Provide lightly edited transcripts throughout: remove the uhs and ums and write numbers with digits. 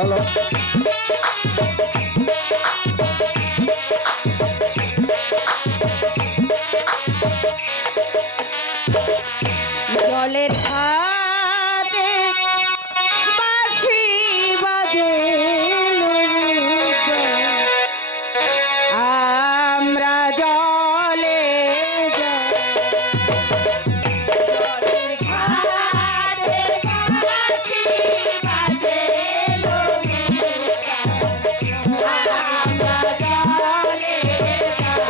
Hello জলের ঘাটে বাঁশি বাজে নৌকা, আমরা জলে যাই। জলের ঘাটে বাঁশি বাজে নৌকা, আমরা জলে যাই।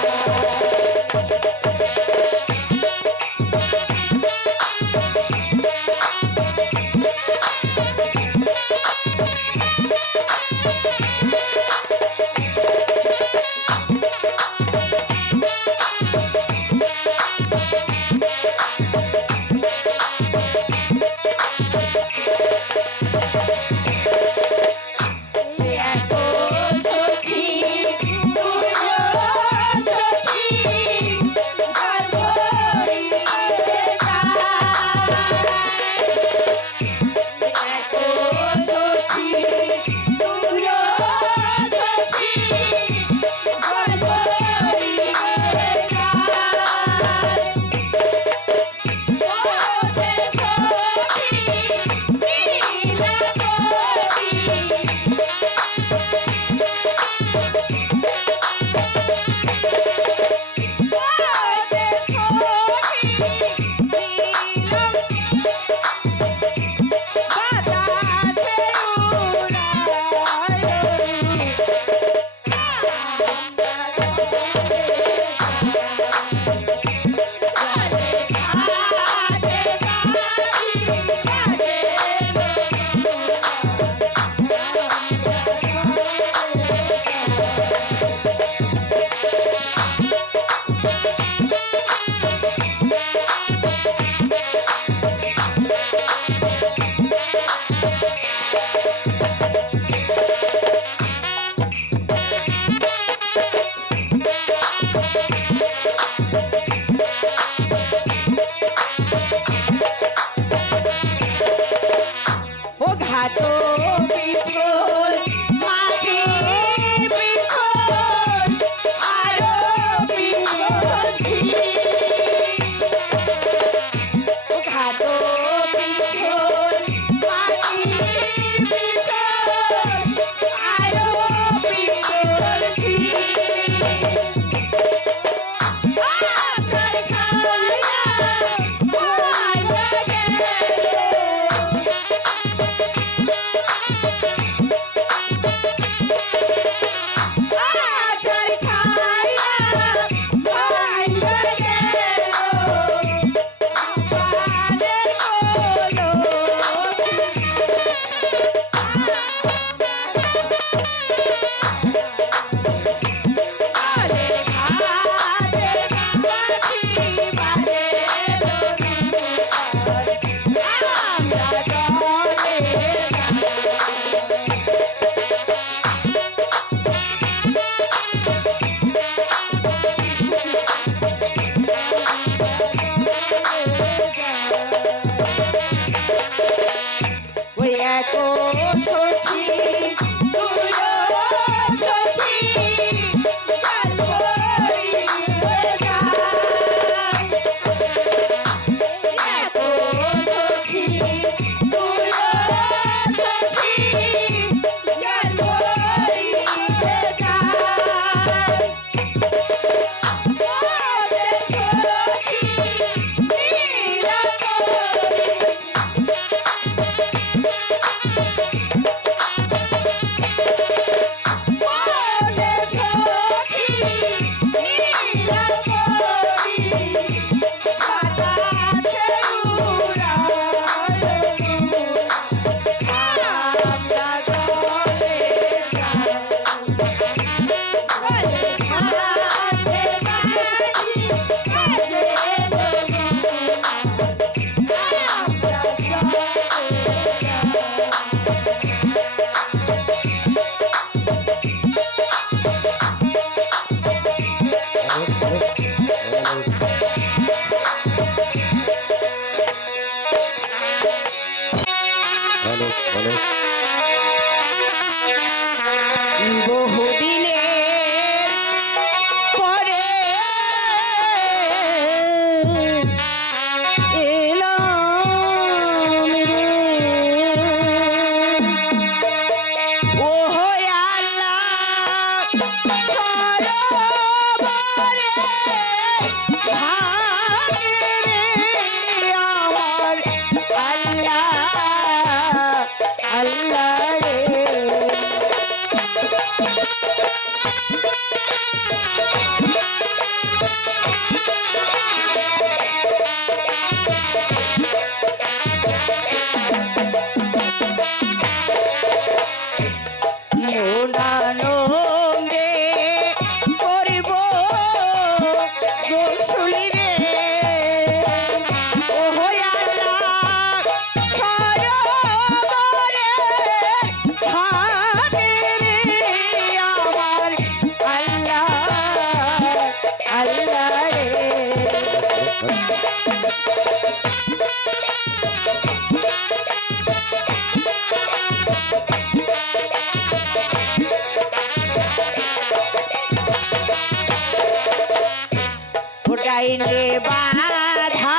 ডাইনে বাধা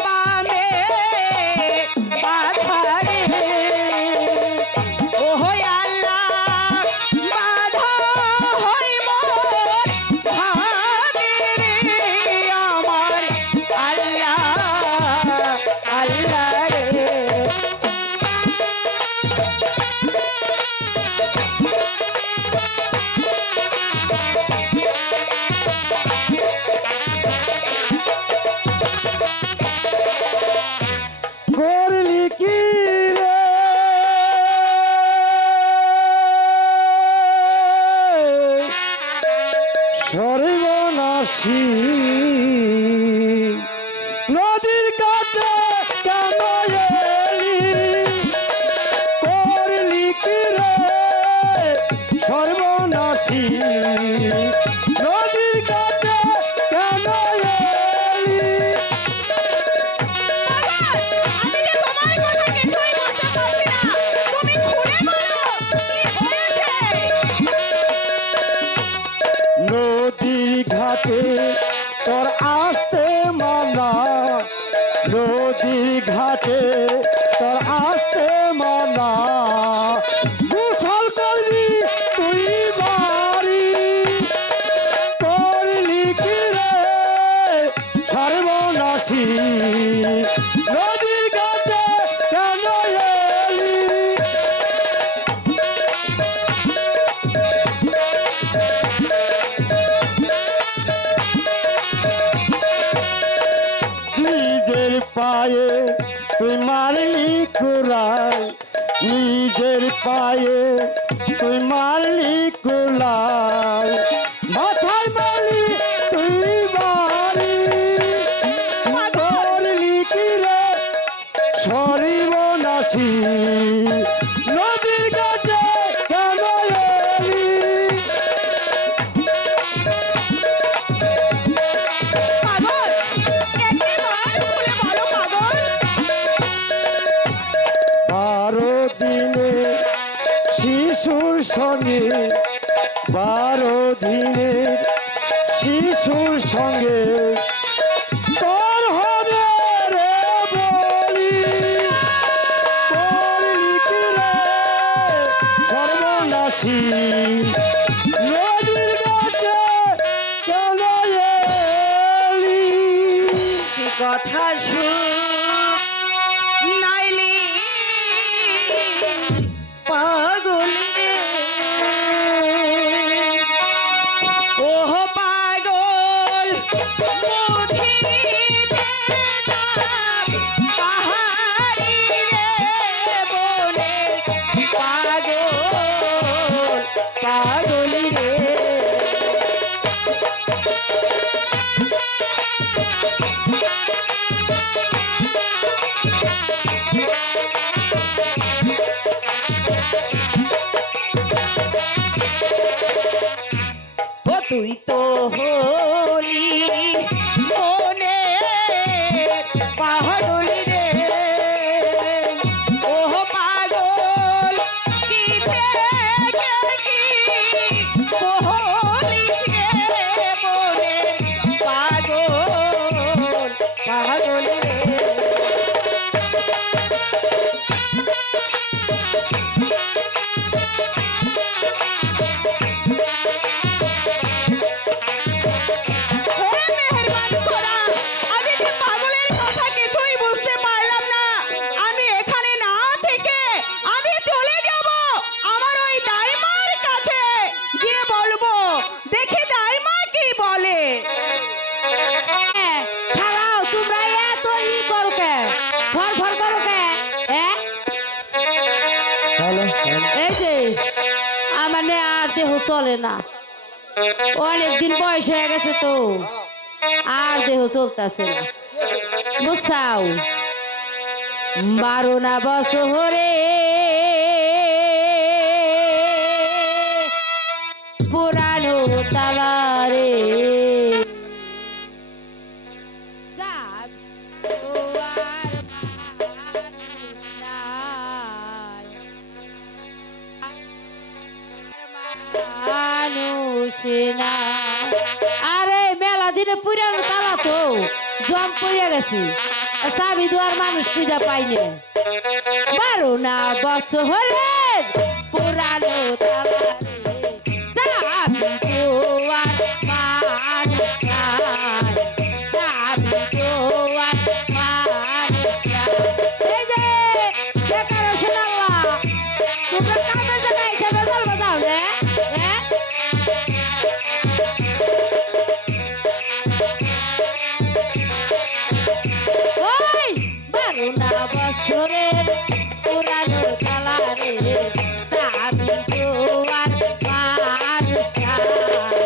বামে বাধা রে ওহ আল্লাহ বাধা হই মোর ভাগে রে আমার আল্লাহ আল্লাহ রে করলি কি রে সর্বনাশী নদীর কাছে কেন এলি করলি কি রে সর্বনাশী নদীর কাছে কেন এলি নদীর ঘাটে তোর আসতে মানা নদীর ঘাটে তোর আসতে মানা গোসল করবি তুই বাড়ি করলি কি রে সর্বনাশী নদীর ঘাটে কেন এলি নিজের পায়ে তুই মারলি কুড়াল নিজের পায়ে তুই মারলি কুড়াল মাথায় মারলি তুই বাড়ি করলি কি রে সর্বনাশী নদীর কাছে কেন এলি পাগল একবার খুলে বলো পাগল 12 দিনে শিশুর সঙ্গে 12 দিনে শিশুর সঙ্গে তোর হবে রে বলি করলি কি রে সর্বনাশী নদীর কাছে কেন এলি কি কথা নাইলি পাগল রে। ওহ পাগল বুঝিতে না পাহাড়ি রে বনে পাগল পাগল রে ও তুই তো হলি মনে পাগল রে ওহ পাগল কি থেকে কি বলি রে মনে পাগল পাগল রে এই যে আমার নে আর দেহ চলে না অনেকদিন বয়স হয়ে গেছে তো আর দেহ চলতেছে না বুঝছাও 12 না বছরে পুরানো তালারে মানুষ না। আরে মেলা দিনে পুরানো তালা তো জম পড়ে গেছে, চাবি দুয়ার মানুষ খুঁজে পাইনি। 12 না বছরের পুরানো তালা রে, চাবি দুয়ার মানুষ নাই, চাবি দুয়ার মানুষ নাই। এই যে বেকার শোনাল্লা, তোমরা কামের জায়গায় এসে বেজাল বাজাও রে, হ্যাঁ? ওই 12 না বছরের পুরানো তালা রে, চাবি দুয়ার মানুষ নাই,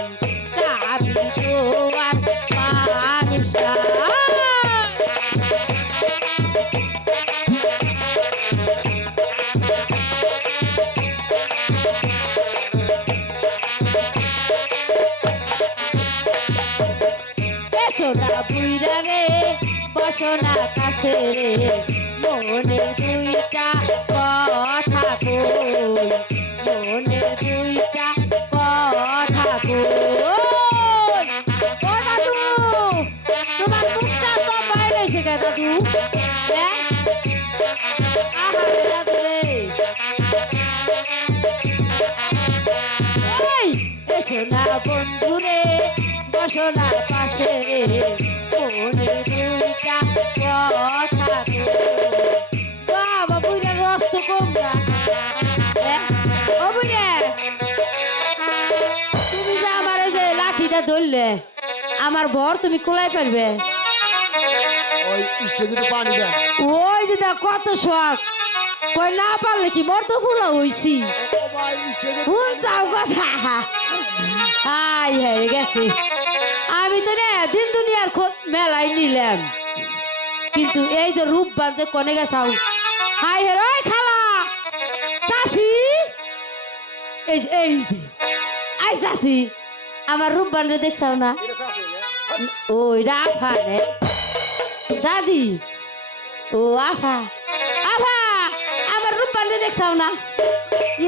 চাবি দুয়ার মানুষ নাই। সোনা বুইরা রে বসনা কাছে রে, মনের দুইটা কথা কই, মনের দুইটা কথা কই। ও দাদু, তোমার মুখটা তো বাইরে হয়েছে কে দাদু? হ্যাঁ? আহারে দাদু রে, ওই এসো না বন্ধু রে বসনা পাশে রে, মনের দুইটা কথা কই। বাবা বুইরা রস তো কম না, ও বুইরা, তুমি যে আমার এই যে লাঠিটা ধরলে আমার ভর তুমি কোলাই পারবে? ওই স্টেজে তো পানি দেন। ওই যে দেখ কত শখ, কই না পারলে কি মর তো ভুলা হইছি। ও ভাই স্টেজে ভুল যাও কথা, হাই হেরে গেছে। আমি তো রে দিন দুনিয়ার মেলায় নিলাম, কিন্তু এই যে রূপবান যে কনে গেছাও, হাই হের ওই খালা চাচি, এই যে আই চাচি, আমার রূপবান রে দেখছাও না? ওই আফা রে দাদি, ও আফা, আফা আমার রূপবান রে দেখছাও না?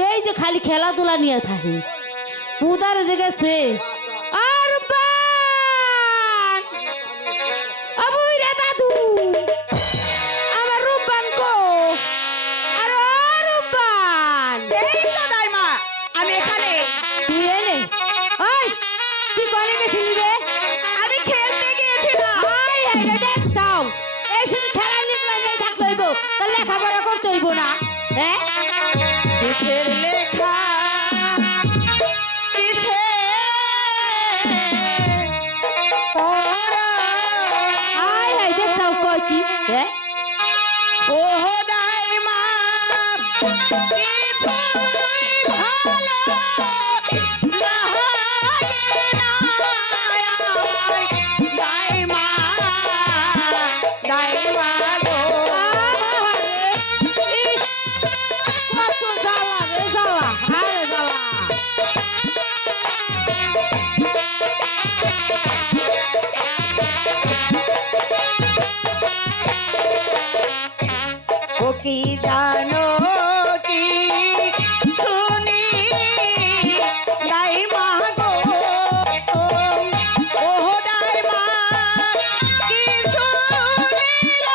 এই যে খালি খেলাধুলা নিয়ে থাকে, পুদার যে গেছে। আর রূপবান, আবুই রে দাদু, আমার রূপবান কো? আর ও রূপবান, এই তো দাইমা, আমি এখানে। তুই এনে ওই তুই কোনে গেছিলি রে? আমি খেলতে গিয়েছিলাম। আই এই রে দেখতাম, এই শুধু খেলা নিয়ে থাকতে হইব, তার লেখাপড়া করতে হইব না, হ্যাঁ? কিসের লেখা, কিসের পড়া, আই এই দেখতাম কই কি, হ্যাঁ? ও দাইমা কিছুই ভালো লাগে না আমার। দাইমা, দাইমা গো, ইস, কত জ্বালা রে জ্বালা, আরে জ্বালা। ও কি জানো কি শুনি দাইমা গো, ও দাইমা কি শুনিলাম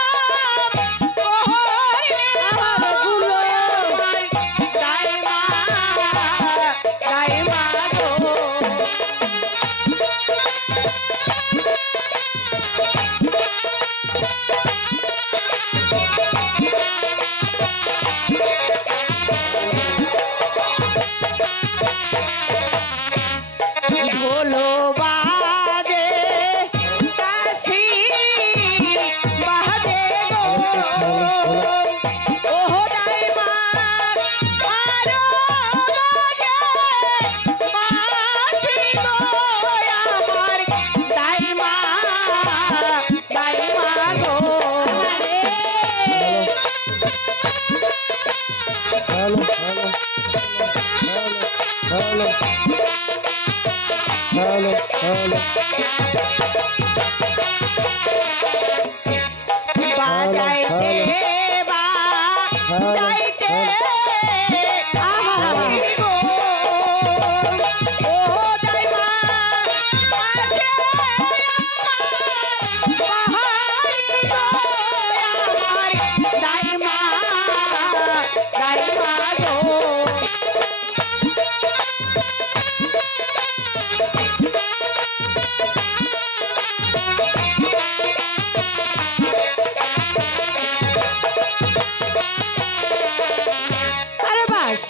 ওরে আমার গুলো, দাইমা, দাইমা গো। ঢোলো বাজে কাশি বাজে গো, ও দাইমা আরো বাজে বাঁশি গো আমার। দাইমা, দাইমা গো, hello hello hello hello hello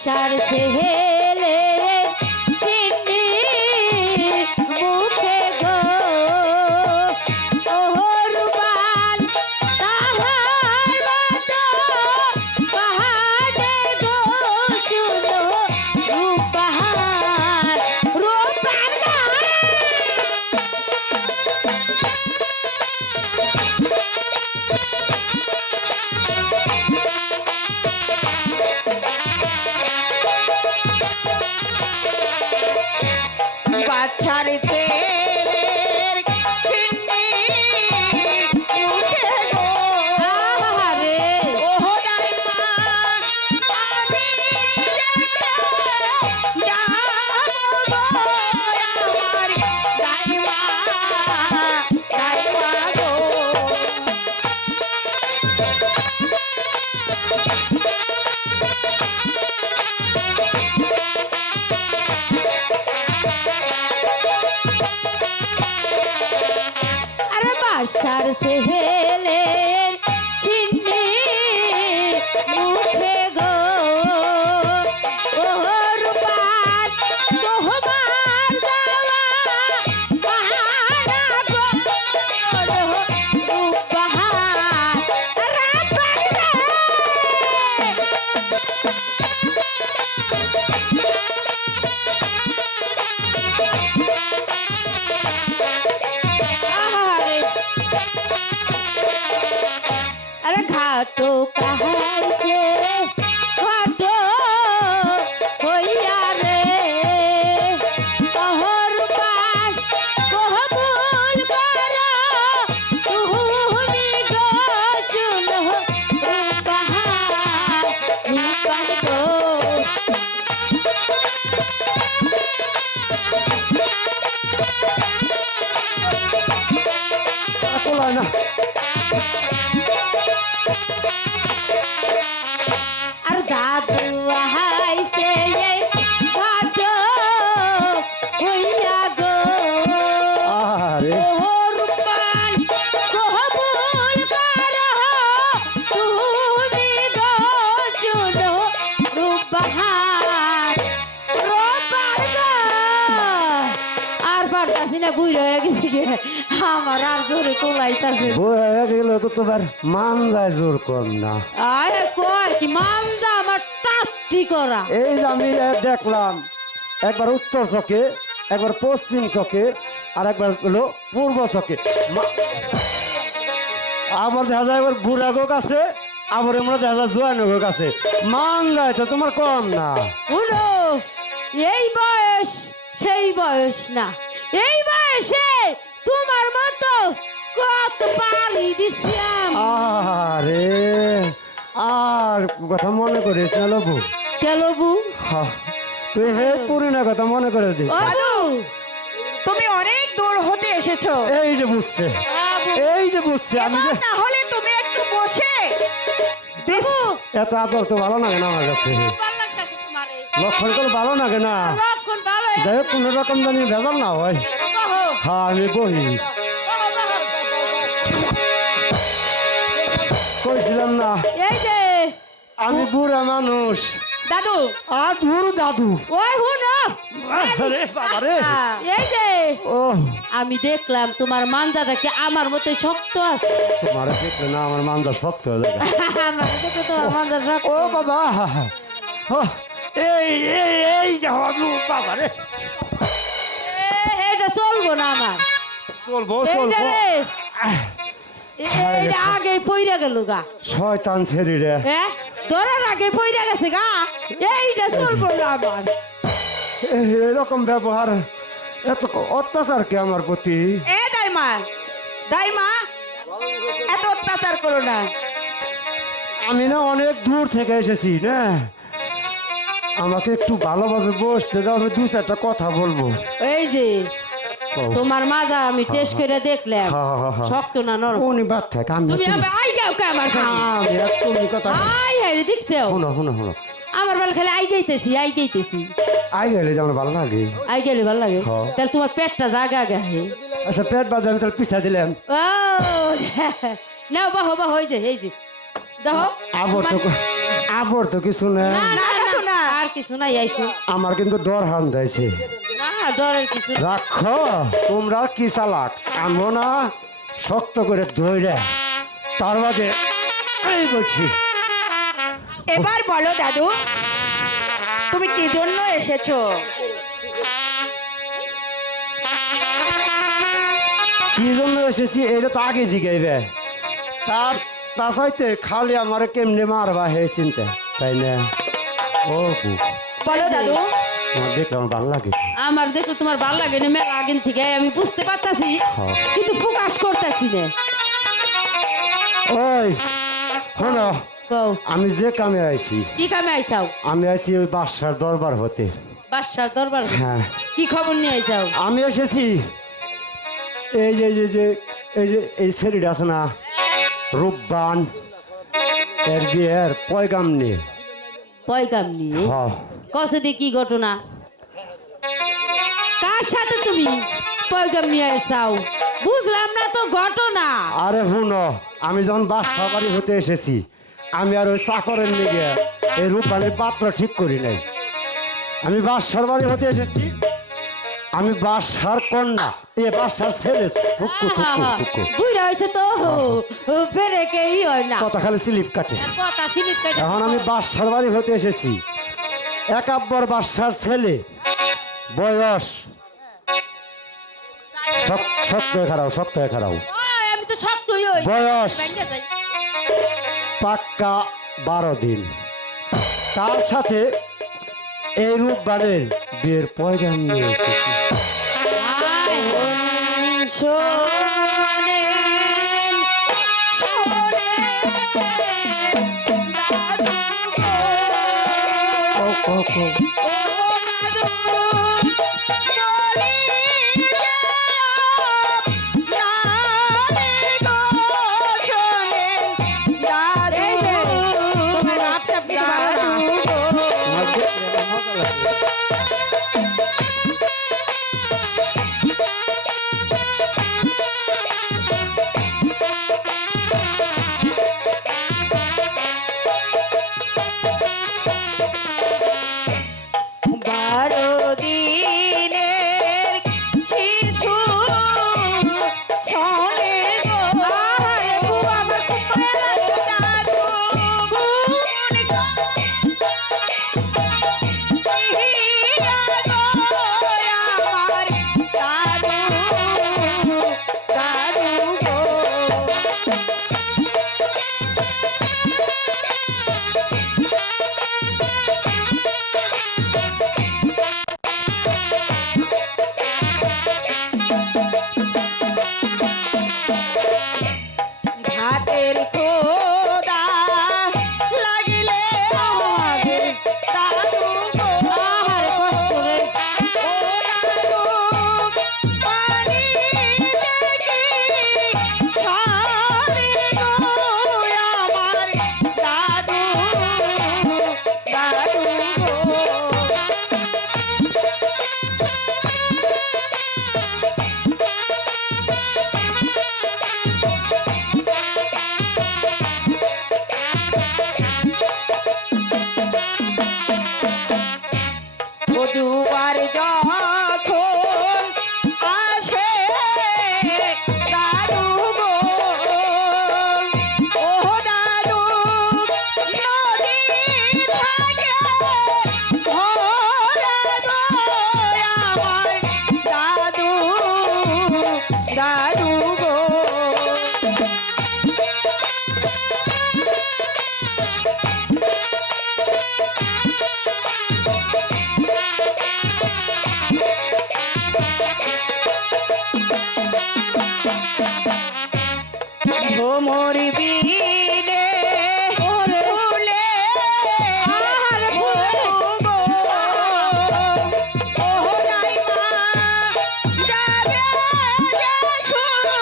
বাসার ছেলে সিন্নি মুখে গো ওহরবান তাহার মতো বাহানে গো শুনো রূপবান রূপবান গান বাচ্চার তেলের পিন্ডি মুখে গো আহারে ওহো দাইমা আমি দেখতে যাবো গো আমার দাইমা দাইমা গো আরে বাসার ছেলের চিন্নি মুখে গো ওহর পাত তোহমার দেওয়া বাহানা গো রূপবান রাব্বান রে আহারে अरे घाटो कहाँ से घाटो होइया रे तोहर बात कबूल करो तुमी गो चुनो रूपहार रूपन गो কোলায় না আর দাদু আহাইছে এই ঘাটো হইয়া গো আরে রূপান কবুল করো তুমি গো শুনো রূপবান রূপার গো আর পারতাছি না বুড়ো হয়ে গেছি গে আমার আর জোরে কোলাইতাছে বয়ে গেল তো তোমার মান যায় জোর কম না আরে কয় কি মামদা আমার টাপটি করা এই যে আমি দেখলাম একবার উত্তর চকে একবার পশ্চিম চকে আর একবার হলো পূর্ব চকে আবার দেখা যায় এবার বুড়া গোক আছে আবার আমরা দেখা যায় জোয়ান গোক আছে মান যায় তো তোমার কম না শুনো এই বয়স সেই বয়স না এই বয়সে তোমার মতো কত পারি দিছিলাম আরে আর কথা মনে করিস না লবু কেলবু তুই হে পুরিনা কথা মনে করে দিস ওদু তুমি অনেক দূর হতে এসেছো এই যে বুঝছে এই যে বুঝছে আমি যে তাহলে তুমি একটু বসে বাবু এত আদর তো ভালো লাগে না আমার কাছে ভালো লাগতাছে তোমারে লক্ষণ করে ভালো লাগে না লক্ষণ ভালো যাই হোক কোনো রকম জানি ভেজাল না হয় বাহু হ্যাঁ আমি বহি কইছিলাম না এই যে আমি বুড়া মানুষ দাদু আর ধুর দাদু ওই শুনো আরে বাবা রে এই যে ও আমি দেখলাম তোমার মানজাটা কি আমার মতো শক্ত আছে তোমার দেখলে না আমার মানটা শক্ত হয়ে যায় আমার মতো তোমার মানজা শক্ত ও বাবা ও, এই এই এই যে হবে বাবা রে এটা চলবো না আমার চলবো এইটা চলবো রে এইটা আগে পইরা গেল গা শয়তান ছেড়ি রে হ্যাঁ ধরার আগে পইরা গেছে গা এইটা চলবো না আমার এরকম ব্যবহার এত অত্যাচার কে আমার প্রতি এ দাইমা দাইমা এত অত্যাচার করো না আমি না অনেক দূর থেকে এসেছি না আমাকে একটু ভালোভাবে বসতে দাও আমি দু চারটা কথা বলবো এই যে ও, তোমার মাজা আমি টেস্ট করে দেখলাম হ্যাঁ, হ্যাঁ, হ্যাঁ। শক্ত না নরম উনি বাদ থাক আমি তুমি তুমি- আবে আই গাও কে আমার কাছে? আমি আর তুমি কথা আই হাই রে দেখছো শোনো শোনো শোনো আমার ভালো খালি আই গাইতেছি আই গেলে যে আমার ভালো লাগে আই গেলে ভালো লাগে হ্যাঁ। তাহলে তোমার পেটটা জাগা গাহে আচ্ছা পেট বাজে আমি তাহলে পিছা দিলাম ও নাও বাহো এই যে দেখো আবর তো আবর তো কিছু না না না না, না, না না। আর কিছু নাই আইসো আমার কিন্তু ডর হান দিয়েছে। না ডরের কিছু না। রাখো তোমরা কি চালাক, আনবো না শক্ত করে ধরে তার বাদে এই বলছি। এবার বলো দাদু, তুমি কি জন্য এসেছো? কি জন্য এসেছি এটা তো আগে জিগাইবে, তার তাছাইতে খালি আমার কেমনে মারবা হে চিন্তা, তাই না? ও বু, বলো দাদু। তোমার দেখলে আমার ভালো লাগে। আমার দেখো তোমার ভালো লাগে না মেলা আগের থেকে আমি বুঝতে পারতাছি হ্যাঁ। কিন্তু প্রকাশ করতেছি না। ওই শোনো, কও আমি যে কামে আইছি, কি কামে আইসাও? আমি আইছি ওই বাদশার দরবার হতে। বাদশার দরবার? হ্যাঁ, কি খবর নিয়ে আইসাও? আমি এসেছি এই যে যে যে এই যে এই ছেলেটা আছে না রূপবান, এর বিয়ের পয়গাম নিয়ে। পয়গাম নিয়ে? হ্যাঁ, কসে দিয়ে কি ঘটনা? কার সাথে তুমি পয়গাম নিয়ে আইসাও? বুঝলাম না তো ঘটনা। আরে শুনো, আমি যখন বাদশা বাড়ি হতে এসেছি, আমি আর ওই চাকরের নিয়ে এই রূপবানের পাত্র ঠিক করি নাই। আমি বাদশার বাড়ি হতে এসেছি, আমি বাদশার কন্যা, এ বাদশার ছেলে, থুকু থুকু থুকু। বুইরা হইছে তো ফেরে কেই হয় না, কথা খালি স্লিপ কাটে। কথা স্লিপ কেটে। এখন আমি বাদশার বাড়ি হতে এসেছি, একাব্বর বাদশার ছেলে, বয়স সপ্তাহে খারাও, আমি তো শক্তই হই। বয়স বাইন্দা যাই। পাক্কা 12 দিন। তার সাথে এই রূপবানের বিয়ের পয়গাম নিয়ে এসেছি। আয়, শোনেন, শোনেন, দাদু গো। ও, ও, ও। ও দাদু, বলি যাও, না রে গো, শোনেন, দাদু, এই যে, তোমার রাত চাপনি তো ভালো না। দাদু গো। আমার দেখলে আমার মজা লাগে। বারো দিনের শিশু শোনে গো। আহারে বউ, আমার খুব মায়া লাগে। দাদু ইয়া গো আমার দাদু, দাদু গো। হাতের খোদা লাগিলে আমারে দাদু গো। আহারে কষ্ট রে। ও দাদু পানি দেখি সারে গো আমার দাদু, দাদু গো। বধুবার যখন আসে দাদু গো, ও দাদু নদী থাকে ভরা গো আমার দাদু, দাদু গো। ভ্রমর বিনে ফুলে আহারে বধূ গো। ও দাইমা যাবে যে শুরু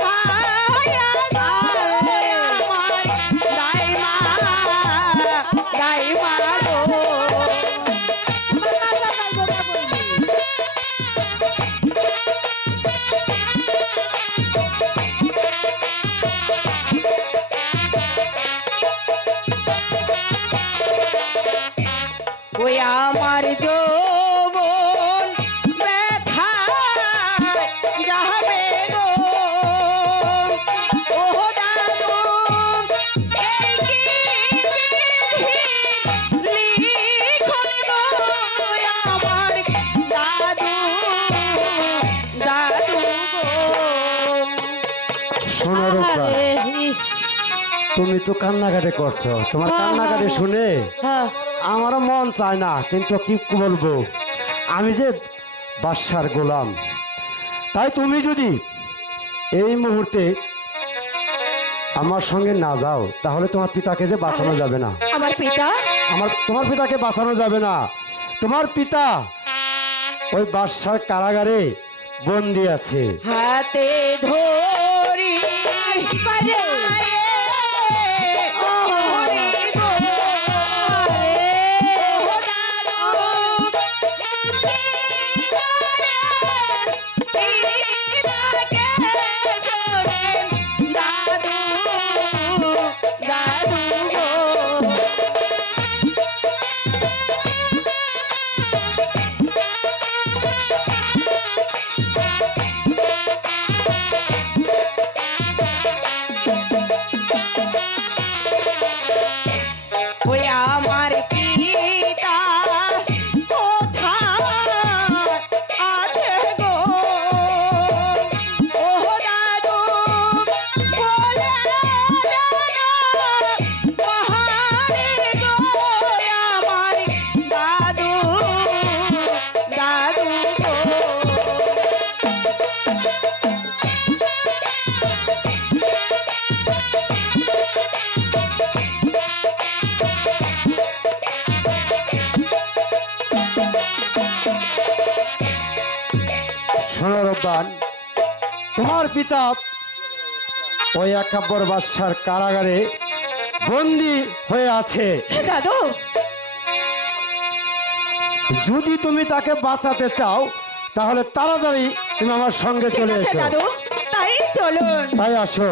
খায়া গো আমার দাইমা, দাইমা গো। আমার মাথা যাইবো না বললি। ওই আমার যৌবন ব্যথায় যাবে গো ও দাদু এই কি বিধি লিখন গো আমার দাদু দাদু গো শোনো রূপা, আরে ইস, তুমি তো কান্নাকাটি করছো, তোমার হ্যাঁ, কান্নাকাটি হ্যাঁ, শুনে হ্যাঁ, আমারও মন চায় না, কিন্তু কি বলবো, আমি যে বাদশার গোলাম। তাই তুমি যদি এই মুহূর্তে আমার সঙ্গে না যাও, তাহলে তোমার পিতাকে যে বাঁচানো যাবে না। আমার পিতা তোমার পিতাকে বাঁচানো যাবে না। তোমার পিতা ওই বাদশার কারাগারে বন্দি আছে। হাতে ধরি পারে। ও, ধরি গো আরে, ও দাদু পিতাকে শোনেন দাদু দাদু গো ওই আমার পিতা কোথায় আছে গো ও দাদু বলে মহারে গো আমার দাদু দাদু গো শোনো রব্বান, তোমার পিতা ওই একাব্বর বাদশার কারাগারে বন্দি হয়ে আছে। দাদু যদি তুমি তাকে বাঁচাতে চাও, তাহলে তাড়াতাড়ি তুমি আমার সঙ্গে ঠিক চলে আছে এসো। দাদু তাই চলুন তাই আসো।